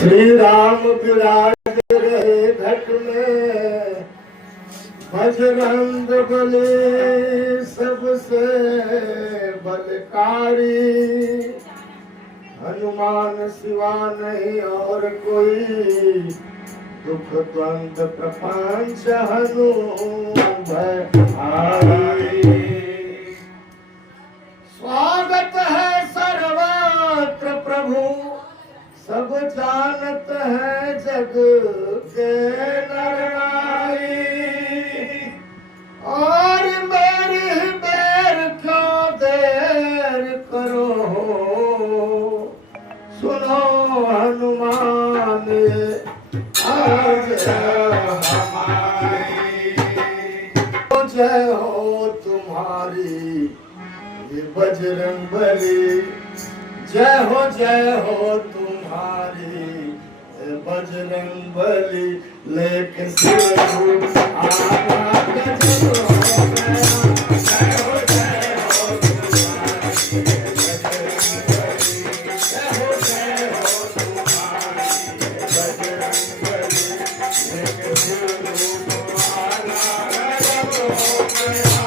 श्री राम विराज रहे घट में, बजरंग बली सबसे बलकारी। हनुमान सिवा नहीं और कोई, दुख द्वंद प्रपंच हनु भय। स्वागत है सर्वत्र प्रभु, सब जानत है जग के नर नारी। और मेरी बेर क्यों देर करो, सुनो हनुमान आज हमारी। जय हो तुम्हारी ये बजरंग बली, जय हो तुम्हारी बजरंग बली। लेकिन सिर आना गजब हो गया, जय हो तुम्हारी बजरंग बली, जय हो तुम्हारी बजरंग बली। लेकिन सिर आना गजब हो गया,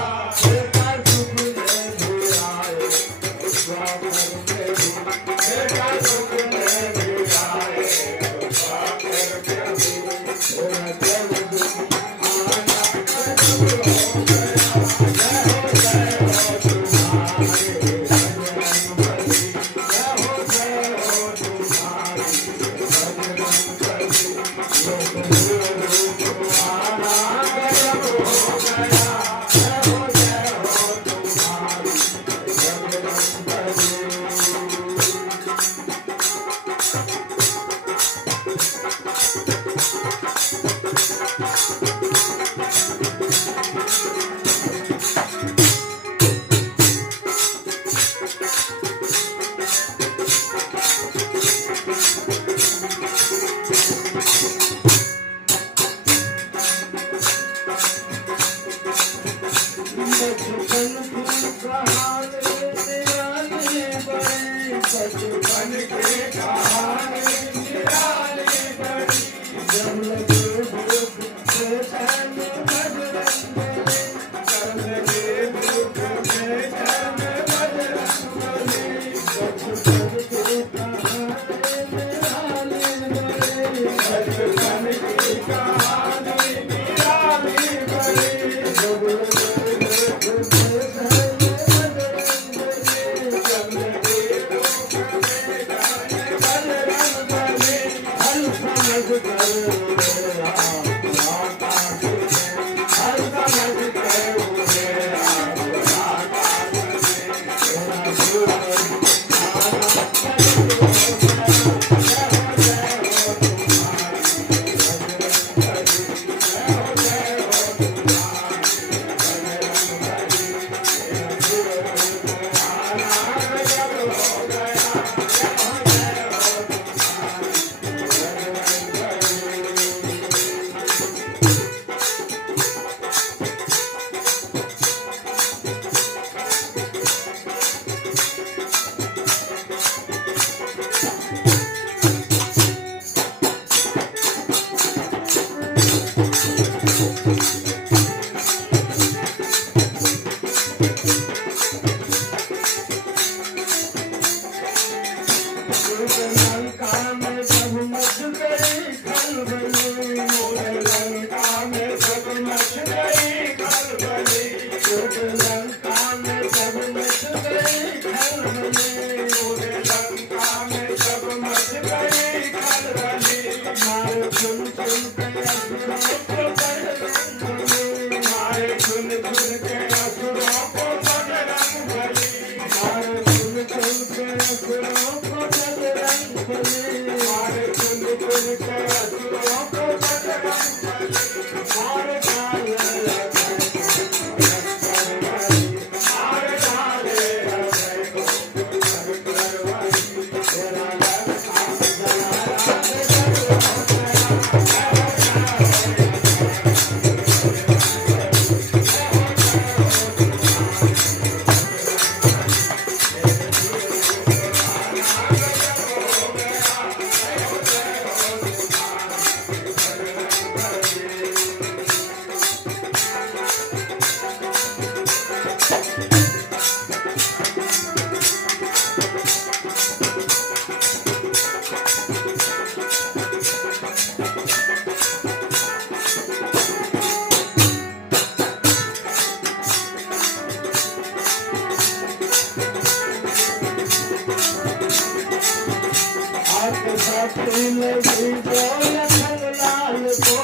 शक्ति लगी तो लखनलाल को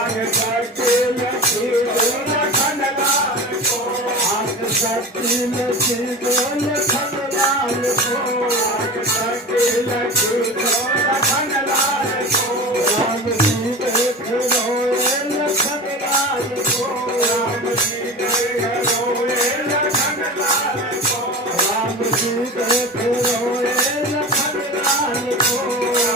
आग शक्ति लगी तो लखनलाल को आग शक्ति लगी तो लखनलाल को आग शक्ति लगी तो लखनलाल को राम जी देख रोए लखनलाल को राम जी देख रोए लखनलाल को राम जी देख रोए लखनलाल को